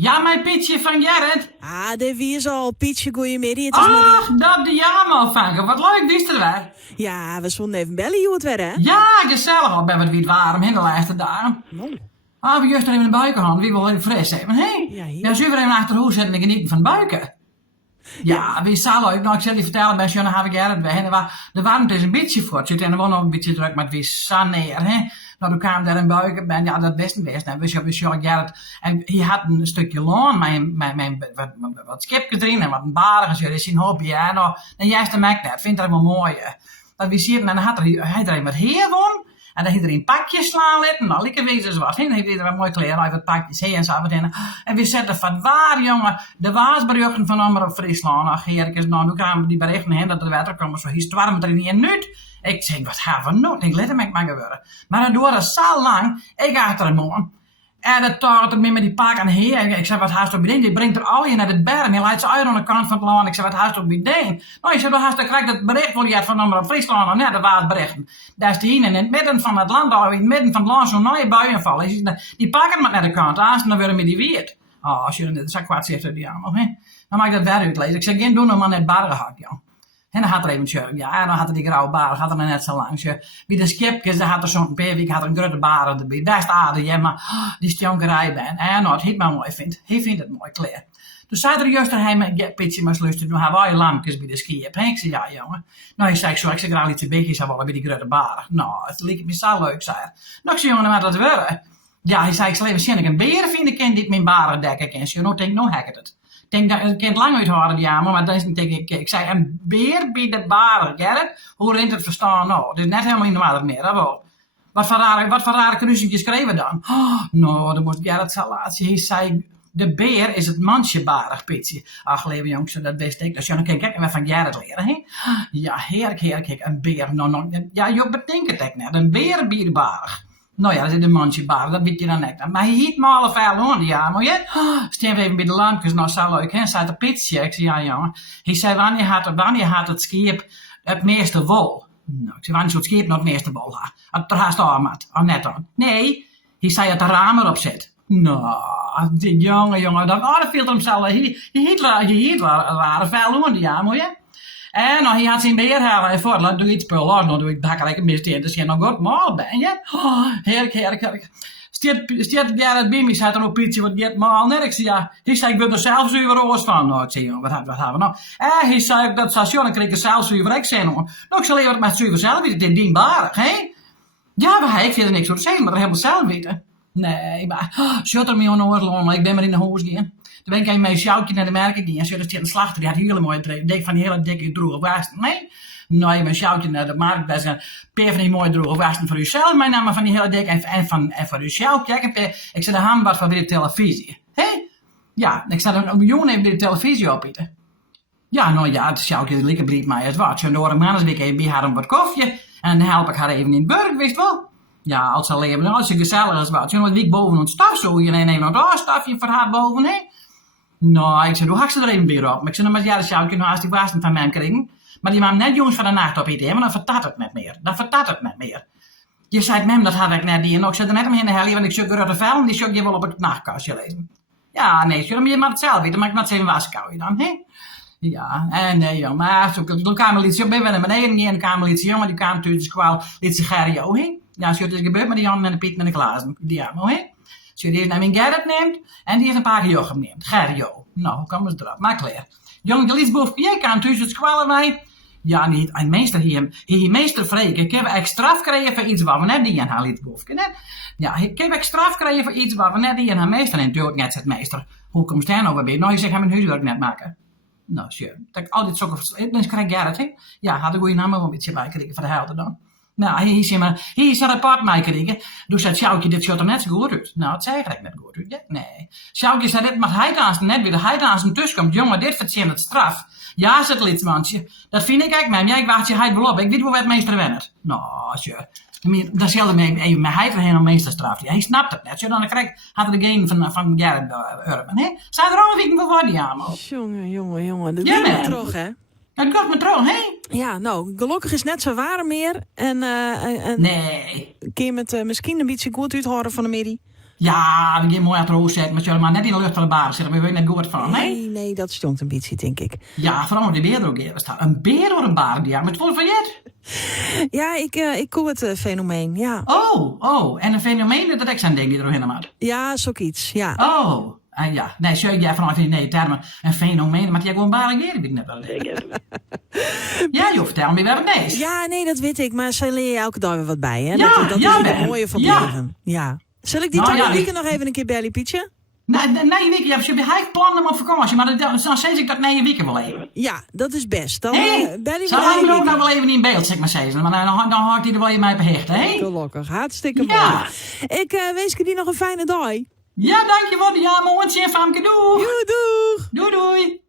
Ja, mijn Pietje van Gerrit. Ah, de wie is al. Pietje, goeiemiddag. Het is Ach, dat de jammer van. Wat leuk, wist er weer. Ja, we zonden even bellen hoe het werd, hè? Ja, gezellig. Al ben het weer warm in de laatste dagen. Ah, we juist er even een buiken gaan. Wie wil even fris hebben, hé? Ja, hier. Ja, zullen we even achter de hoes zitten en genieten van buiken? Ja, wie zal leuk. Nou, ik zal je vertellen, bij John hebben Gerrit bij. En de warmte is een beetje voortje. En er was nog een beetje druk, maar het was zo neer, hè? Nou, toen kwam daar een buiken. En ja, dat wist best. En we John Gerrit. En hij had een stukje loon. Wat skipjes erin en wat een baren. Dus dat is zijn hobby, hè? Nou, en juist de mek net. Vindt er wel mooi. Dat we zien. En dan had hij er wat heer won. En dan heeft er een pakje slaan laten. Nou, lekker wezen zoals. En dan heeft hij er wat mooi kleren. Hij wat pakjes heen en zo wat in. En we zetten van waar, jongen. De waasberichten van Omroep Friesland. Ach, heerlijk. Nou, nu kwamen die berichten heen dat er wetter komen. Zo, hier stormt er niet in nut. Ik zeg, wat gaan we nou? Ik let hem maar gebeuren. Maar dan duurde het zo lang. Ik achter hem aan. En dat taart er met die pak aan heer. Ik zei, wat haast op je die brengt er al je naar het berg. En hij leidt ze uit aan de kant van het land. Ik zei, wat haast op je ding? Nou, ik zei, dan haast krijg dat bericht voor je van Omroep Friesland. Nou, dat waren berichten. Daar is die in het midden van het land. In het midden van het land zo'n nieuwe buien vallen. Die pakken maar naar de kant aan. En dan willen we die weer. Oh, als je dat zo kwaad zegt, die allemaal. Dan mag ik dat weer uitlezen. Ik zeg, geen doen nog maar net barren gehad, joh. En dan had er even ja, en dan had er die grauwe baren, had er net zo langs. Wie de skipjes, dan had er zo'n paar weken, had er een grote baren erbij. Best aardig, ja, maar die stionkerij ben. En nou, het heet maar mooi vindt. Hij vindt het mooi klaar. Dus zei er juist dat hij met Pietje maar luisteren. Nu hebben wij lampjes bij de skip. Ik zei, ja, jongen. Nou, ik zeg graag iets een beetje bij die grote baren. Nou, het leek me zo leuk, zei hij. Nou, ik zei, jongen, dan moet dat worden. Ja, hij zei, ik zal even zien, ik een beer vinden kan die mijn baren dekken kan. Nou, denk, nou, hek het. Ik denk dat ik het lang uithouden, die jammer, maar dan is denk ik zei, een beer bij de baren, Gerrit? Hoe rent het verstaan nou? Het is net helemaal niet normaal meer, dat wel. Wat voor rare kruisentjes schreven dan? Oh, nou, dan moest Gerrit salatie. Hij zei, de beer is het mansjebarig, Pietje. Ach, leven jongens, dat wist ik. Dus ja, dan kan ik even van Gerrit leren, hè? Ja, heerlijk, een beer. Nou, ja, je bedenkt het echt net. Een beer bij de barig. Nou ja, dat is een mansjebaar, dat weet je dan net. Maar hij hiet me alle vuil aan, ja, maar je? Stem even bij de lampjes, nou zo leuk, hè? Zei de Pietje, ik zei, ja, jongen. Hij zei, wanneer had het schip het meeste wol? Nou, ik zei, wanneer zou het schip nog het meeste wol had? Het er haast aan had, of net aan? Nee, hij zei dat de raam erop zit. Nou, die jongen, dat viel hem zelf. Je hiet wel een rare vuil aan, ja, maar je? En nou, hij had zijn beer halen en voor, dan doe je het spul los, dan doe ik bakker een beetje dus je nog goed maal ben je. Oh, heerlijk. Stiert Gerrit bij me, zei er ook Pietje, wat get maal net. Ik zei, ja, hij zei, ik wil er zelf zuiver roos van. Nou, ik zei, jongen, wat hebben we nou? En hij zei, dat station, dan kreeg ik er zelf zuiver ik zijn, hoor. Nou, ik zal even met zuiver zelf weten, het is dienbarig, hè? Ja, maar ik vind er niks voor te zeggen, maar dat helemaal zelf weten. Nee, maar, shut er me aan oorlogen, ik ben maar in de hoes gaan. Toen ben ik met een sjoutje naar de merken gegaan. En zo, een slachter, die had hele mooie treden. Van die hele dikke droge wasten. Nee, nou, je met een sjoutje naar de markt. Bij zijn peer van die mooie droge wasten voor uzelf. Maar namen van die hele dikke. En voor uw sjoutje. Ik zet de handbad van bij de televisie. Hé? Ja, ik zet een jongen even bij de televisie opeten. Ja, nou ja, het sjoutje lekker brief mij het wat. Zo'n door een maandagsweek even bij haar een wat koffie. En dan help ik haar even in het burg, wist wel. Ja, als ze leven, als ze gezellig is wat. Zo'n wat week boven ons stafzoeien. En neem nog een stafje voor haar boven, hè? Nou, ik zei, hoe hak ze er even weer op? Maar ik zei, nou, maar ja, dat zou ik nog als die wasten van mij krijgen. Maar die mam net jongens van de nacht op eten, maar dan vertat het net meer. Je zei, mem, dat had ik net die. En ik zat er net omheen de helly, want ik zoek er vuil en die zoek je wel op het nachtkastje lezen. Ja, nee, maar je mag het zelf weten, maar ik moet even waskouwen dan, hè? Ja, en nee, joh, maar toen kwam er iets, ben we naar beneden en dan kwam er iets, jongen, die kwam natuurlijk de squal, liet ze Gerrio, hè? Ja, zo, het is gebeurd met die Jan met de Piet met de glazen, die arm, hè? Zo, die is naar mijn Gerrit neemt en die is een paar keer Jochem neemt. Gerrio. Nou, hoe komen ze erop? Maar klaar. Jongen, de lietsboefje, jij kan tussen het squallen mij. Ja, niet. Een meester hier meester vreken. Ik heb echt straf gekregen voor iets waar we net die aan haar lietsboefje, net. Ja, ik heb echt straf gekregen voor iets waar we net die aan haar meester en doet net zet meester. Hoe komt het nou weer? Nou, je zegt, hij mijn huiswerk net maken. Nou, zo. Dat ik altijd zo dan krijg Gerrit, hè? Ja, had een goede naam wel een beetje bij kregen voor de helden dan. Nou, hier is een rapport mee kregen. Dus dat Sjoukje, dit ziet er net zo goed uit. Nou, het zei eigenlijk net goed uit, ja? Nee. Sjoukje zei, dit mag hij dansen net weer. Hij dansen tussenkomt. Jongen, dit verzint het straf. Ja, zet lidsmandje. Dat vind ik eigenlijk, man. Jij wacht je heid wel op. Ik weet hoe het meester wennet. Nou, sure. Dat zelfde met hij van een meesterstraf. Hij snapt het net. Zo, dan had er de game van Gerrit Urban, hè? Zijn er al een week voor die allemaal? Jongen. Dat ja, ben terug, hè? Het gaat me trouw, hè? Ja, nou, gelukkig is net zo warm meer. En nee. kun je het misschien een beetje goed uithouden van de middag? Ja, we gaan mooi aan het roos zetten, maar zullen maar net in de lucht van de baren zitten. Maar we weten net goed van, hè? Nee, dat stonkt een beetje, denk ik. Ja, vooral die beer er ook even staan. Een beer door een bar, ja, met vol van je. Ja, ik koe het fenomeen, ja. Oh, en een fenomeen dat ik zijn denk je er helemaal uit. Ja, zoiets, ja. Oh, en ja, nee, zeg jij vanaf in nee termen een fenomeen, maar die gewoon baren geren, ik net wel denken. Ja, joh, vertel me waar het is. Ja, nee, dat weet ik, maar zij leer je elke dag weer wat bij, hè? Ja, dat ja, is het Ben. mooie van het Ja. leven. Ja. Zal ik die Nou, komende ja, weekend nog even een keer bellen, Pietje? Nee, weet je, je hebt plannen op vakantie, maar dan zeg ik dat nee, een week wel even. Ja, dat is best. Dan Hé, bel je zou weer lang ook even. nog wel even niet in beeld, zeg maar zeggen. Maar dan houdt hij er wel je mij behecht, hè? Gelukkig, hartstikke Ja. mooi. Ik wens je die nog een fijne dag. Ja, dankjewel. Ja, mooi. Famke, doei. Doei, doeg! Doei, doei.